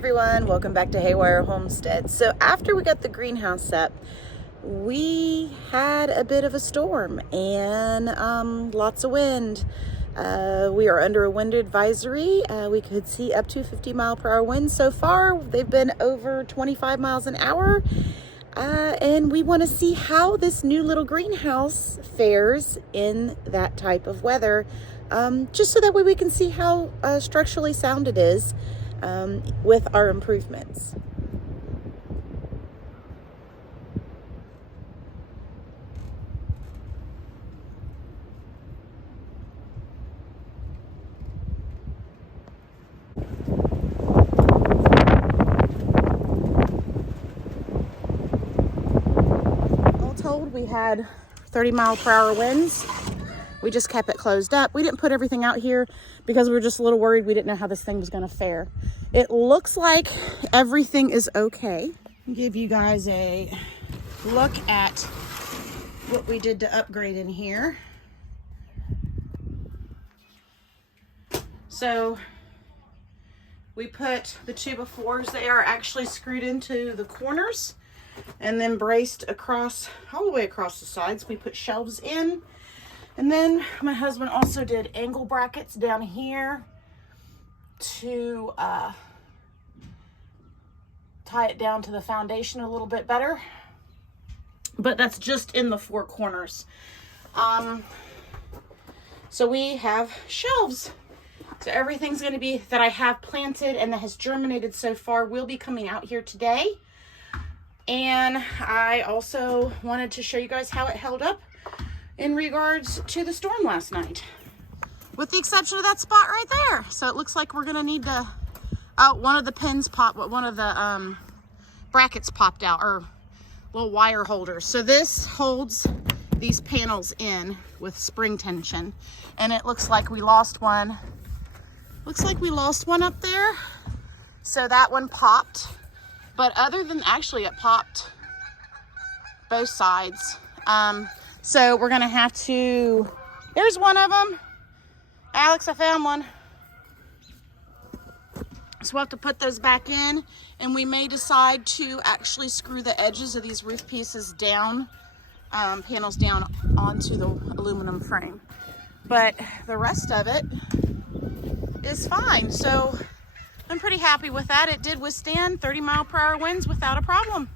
everyone, welcome back to Haywire Homestead. So after we got the greenhouse up, we had a bit of a storm and lots of wind. We are under a wind advisory. We could see up to 50-mile-per-hour winds so far. They've been over 25 miles an hour. And we want to see how this new little greenhouse fares in that type of weather, just so that way we can see how structurally sound it is with our improvements. All told, we had 30-mile-per-hour winds. We just kept it closed up. We didn't put everything out here because we were just a little worried. We didn't know how this thing was going to fare. It looks like everything is okay. I'll give you guys a look at what we did to upgrade in here. So we put the 2x4s. They are actually screwed into the corners and then braced across, all the way across the sides. We put shelves in. And then my husband also did angle brackets down here to tie it down to the foundation a little bit better. But that's just in the four corners. So we have shelves. So everything's going to be that I have planted and that has germinated so far will be coming out here today. And I also wanted to show you guys how it held up in regards to the storm last night, with the exception of that spot right there. So it looks like we're gonna need to, one of the pins popped, one of the brackets popped out, or little wire holders. So this holds these panels in with spring tension, and it looks like we lost one. Looks like we lost one up there. So that one popped, but other than, actually it popped both sides. So we're gonna have to, there's one of them. Alex, I found one. So we'll have to put those back in, and we may decide to actually screw the edges of these roof pieces down, panels down onto the aluminum frame. But the rest of it is fine. So I'm pretty happy with that. It did withstand 30-mile-per-hour winds without a problem.